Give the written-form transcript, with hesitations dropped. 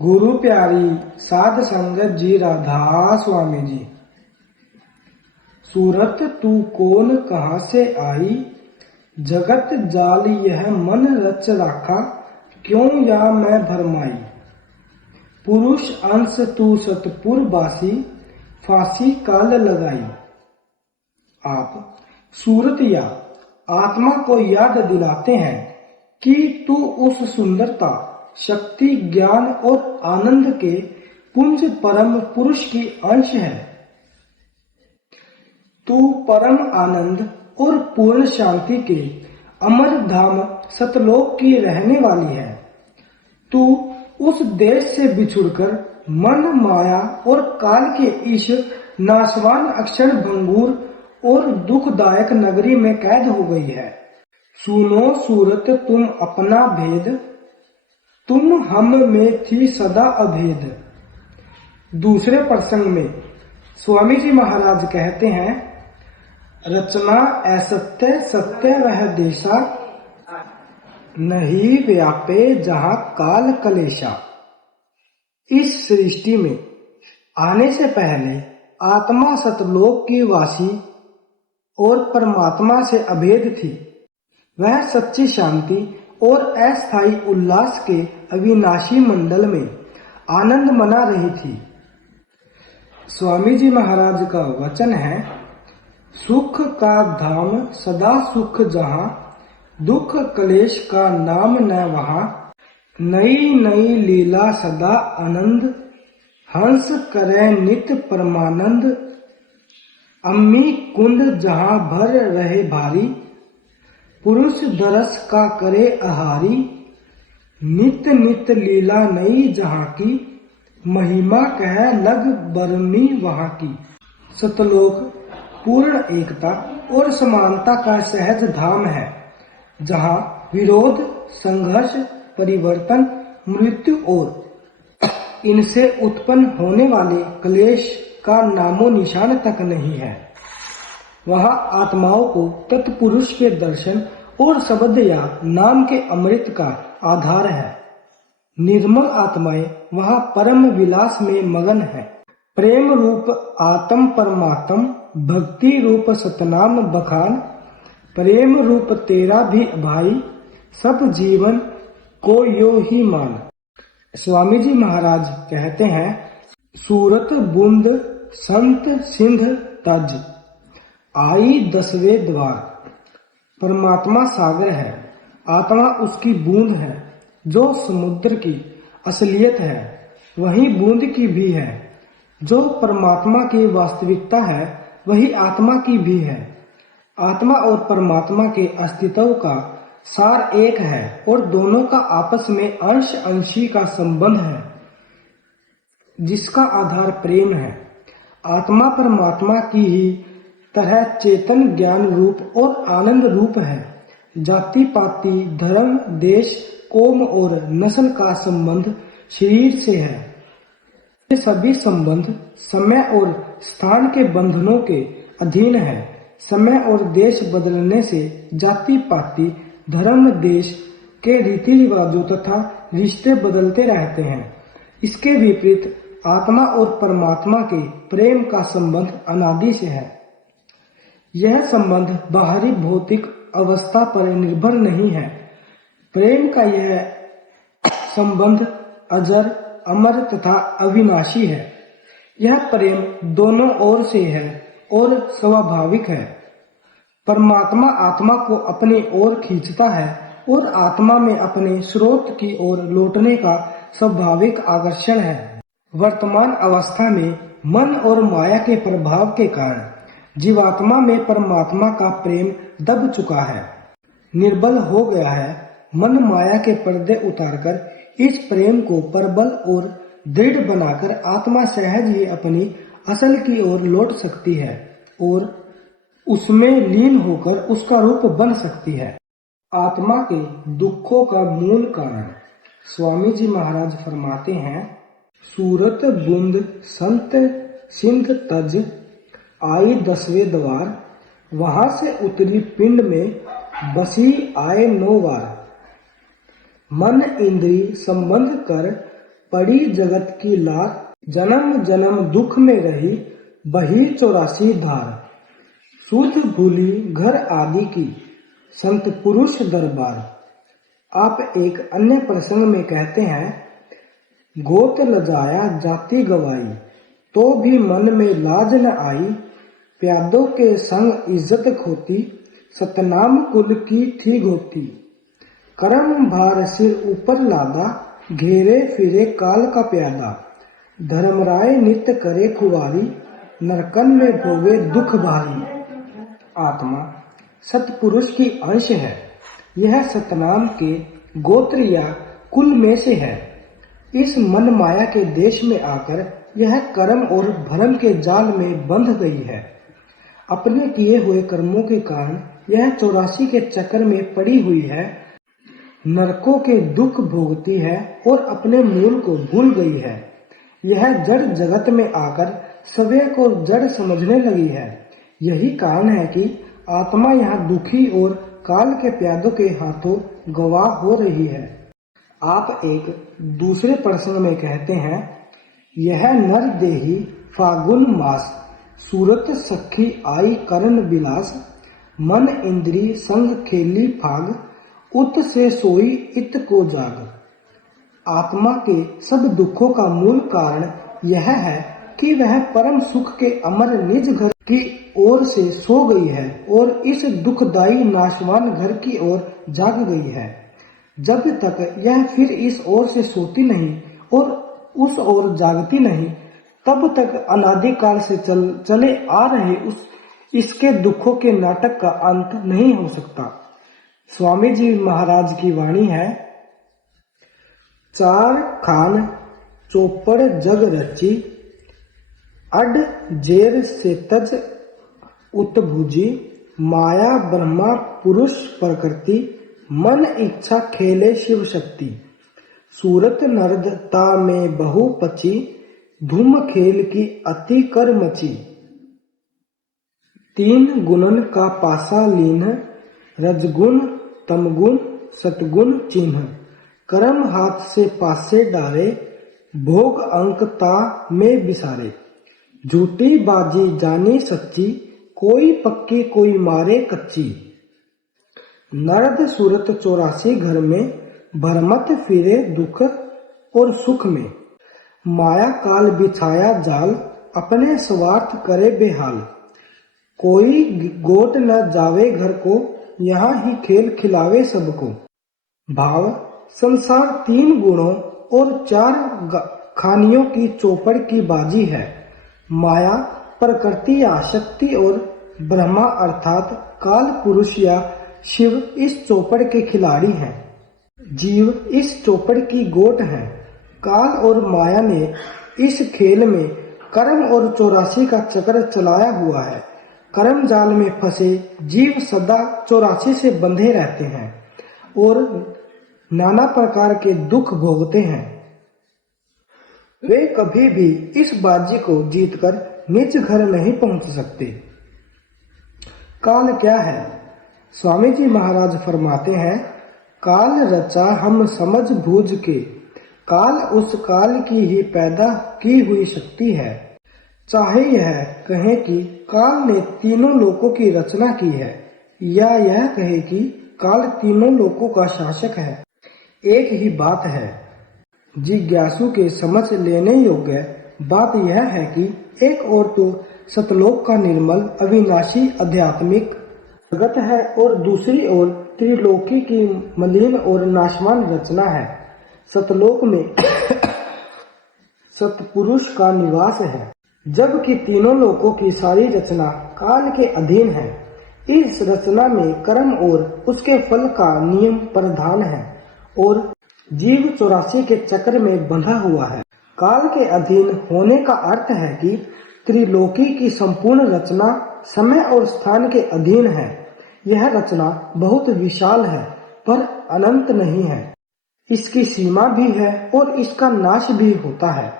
गुरु प्यारी साध संगत जी राधा स्वामी जी। सूरत तू कौन कहाँ से आई, जगत जाल यह मन रच राखा, क्यों या मैं भरमाई। पुरुष अंश तू सतपुर बासी, फांसी काल लगाई। आप सूरत या आत्मा को याद दिलाते हैं कि तू उस सुंदरता, शक्ति, ज्ञान और आनंद के पुंज परम पुरुष की अंश है। तू परम आनंद और पूर्ण शांति के अमर धाम सतलोक की रहने वाली है। तू उस देश से बिछुड़कर मन, माया और काल के इस नाशवान अक्षर भंगुर और दुखदायक नगरी में कैद हो गई है। सुनो सूरत तुम अपना भेद, तुम हम में थी सदा अभेद। दूसरे प्रसंग में स्वामी जी महाराज कहते हैं, रचना असत्य सत्य वह देशा, नहीं व्यापे जहां काल कलेशा। इस सृष्टि में आने से पहले आत्मा सतलोक की वासी और परमात्मा से अभेद थी। वह सच्ची शांति और अस्थायी उल्लास के अविनाशी मंडल में आनंद मना रही थी। स्वामी जी महाराज का वचन है, सुख का धाम सदा सुख जहां, दुख कलेश का नाम न वहां। नई नई लीला सदा आनंद, हंस करे नित परमानंद। अम्मी कुंड जहां भर रहे भारी, पुरुष दरस का करे आहारी। नित नित लीला नई जहां की, महिमा कह लग बरनी वहां की। सतलोक पूर्ण एकता और समानता का सहज धाम है, जहां विरोध, संघर्ष, परिवर्तन, मृत्यु और इनसे उत्पन्न होने वाले क्लेश का नामो निशान तक नहीं है। वहां आत्माओं को तत्पुरुष के दर्शन और शब्द या नाम के अमृत का आधार है। निर्मल आत्माएं वहां परम विलास में मगन है। प्रेम रूप आत्म परमात्म, भक्ति रूप सतनाम बखान। प्रेम रूप तेरा भी भाई, सब जीवन को यो ही मान। स्वामी जी महाराज कहते हैं, सूरत बूंद संत सिंध तज, आई 10वें द्वार। परमात्मा सागर है, आत्मा उसकी बूंद है, जो समुद्र की असलियत है वही बूंद की भी है। जो परमात्मा की वास्तविकता है वही आत्मा की भी है। आत्मा और परमात्मा के अस्तित्व का सार एक है और दोनों का आपस में अंश अंशी का संबंध है, जिसका आधार प्रेम है। आत्मा परमात्मा की ही तरह चेतन, ज्ञान रूप और आनंद रूप है। जाति पाति, धर्म, देश, कौम और नस्ल का संबंध शरीर से है। ये सभी संबंध समय और स्थान के बंधनों के अधीन है। समय और देश बदलने से जाति पाति, धर्म, देश के रीति रिवाजों तथा रिश्ते बदलते रहते हैं। इसके विपरीत आत्मा और परमात्मा के प्रेम का संबंध अनादि से है। यह संबंध बाहरी भौतिक अवस्था पर निर्भर नहीं है। प्रेम का यह संबंध अजर, अमर तथा अविनाशी है। यह प्रेम दोनों ओर से है और स्वाभाविक है। परमात्मा आत्मा को अपनी ओर खींचता है और आत्मा में अपने स्रोत की ओर लौटने का स्वाभाविक आकर्षण है। वर्तमान अवस्था में मन और माया के प्रभाव के कारण जीवात्मा में परमात्मा का प्रेम दब चुका है, निर्बल हो गया है। मन माया के पर्दे उतारकर इस प्रेम को प्रबल और दृढ़ बनाकर आत्मा सहज ही अपनी असल की ओर लौट सकती है और उसमें लीन होकर उसका रूप बन सकती है। आत्मा के दुखों का मूल कारण स्वामी जी महाराज फरमाते हैं, सूरत बूंद संत सिंध तज, आई 10वें द्वार। वहां से उतरी पिंड में बसी आए 9 बार। मन इंद्री संबंध कर पड़ी जगत की लार, जन्म जन्म दुख में रही बही 84 धार। सूझ भूली घर आदि की संत पुरुष दरबार। आप एक अन्य प्रसंग में कहते हैं, गोत लजाया जाति गवाई, तो भी मन में लाज न आई। प्यादों के संग इज्जत खोती, सतनाम कुल की थी गोती। करम भार सिर ऊपर लादा, घेरे फिरे काल का प्यादा। धर्मराय नित्य करे खुवारी, नरकन में भोगे दुख भारी। आत्मा सतपुरुष की अंश है। यह सतनाम के गोत्र या कुल में से है। इस मन माया के देश में आकर यह कर्म और भरम के जाल में बंध गई है। अपने किए हुए कर्मों के कारण यह 84 के चक्कर में पड़ी हुई है, नरकों के दुख भोगती है और अपने मूल को भूल गई है। यह जड़ जगत में आकर सवे को जड़ समझने लगी है। यही कारण है कि आत्मा यहाँ दुखी और काल के प्यादों के हाथों गवाह हो रही है। आप एक दूसरे प्रसंग में कहते हैं, यह नर देही फागुन मास, सूरत सखी आई करण विलास। मन इंद्री संग खेली फाग, उत से सोई इत को जाग। आत्मा के सब दुखों का मूल कारण यह है कि वह परम सुख के अमर निज घर की ओर से सो गई है और इस दुखदायी नाशवान घर की ओर जाग गई है। जब तक यह फिर इस ओर से सोती नहीं और उस ओर जागती नहीं, तब तक अनादिकाल से चले आ रहे इसके दुखों के नाटक का अंत नहीं हो सकता। स्वामी जी महाराज की वाणी है, चार खान चौपड़ जग रची, अड जेर से तज उत्भुजी। माया ब्रह्मा पुरुष प्रकृति, मन इच्छा खेले शिव शक्ति। सूरत नरद ता में बहु पची, धूम खेल की अति कर मची। तीन गुणन का पासा लीन, रजगुण तमगुण सतगुण चिन्ह। कर्म हाथ से पासे डारे, भोग अंक ता में बिसारे। झूठी बाजी जानी सच्ची, कोई पक्की कोई मारे कच्ची। नरद सूरत 84 घर में, भरमत फिरे दुख और सुख में। माया काल बिछाया जाल, अपने स्वार्थ करे बेहाल। कोई गोद न जावे घर को, यहाँ ही खेल खिलावे सबको। भाव संसार 3 गुणों और 4 खानियों की चौपड़ की बाजी है। माया प्रकृति या शक्ति और ब्रह्मा अर्थात काल पुरुष या शिव इस चौपड़ के खिलाड़ी हैं। जीव इस चौपड़ की गोट है। काल और माया ने इस खेल में कर्म और 84 का चक्र चलाया हुआ है। कर्म जाल में फंसे जीव सदा 84 से बंधे रहते हैं और नाना प्रकार के दुख भोगते हैं। वे कभी भी इस बाजी को जीतकर निज घर नहीं पहुंच सकते। काल क्या है? स्वामी जी महाराज फरमाते हैं, काल रचा हम समझ बूझ के, काल उस काल की ही पैदा की हुई शक्ति है। चाहे यह कहे कि काल ने तीनों लोकों की रचना की है, या यह कहे कि काल तीनों लोकों का शासक है, एक ही बात है। जिज्ञासु के समझ लेने योग्य बात यह है कि एक ओर तो सतलोक का निर्मल अविनाशी आध्यात्मिक जगत है और दूसरी ओर त्रिलोकी की मलिन और नाशवान रचना है। सतलोक में सतपुरुष का निवास है, जबकि तीनों लोकों की सारी रचना काल के अधीन है। इस रचना में कर्म और उसके फल का नियम प्रधान है और जीव 84 के चक्र में बंधा हुआ है। काल के अधीन होने का अर्थ है कि त्रिलोकी की संपूर्ण रचना समय और स्थान के अधीन है। यह रचना बहुत विशाल है पर अनंत नहीं है। इसकी सीमा भी है और इसका नाश भी होता है।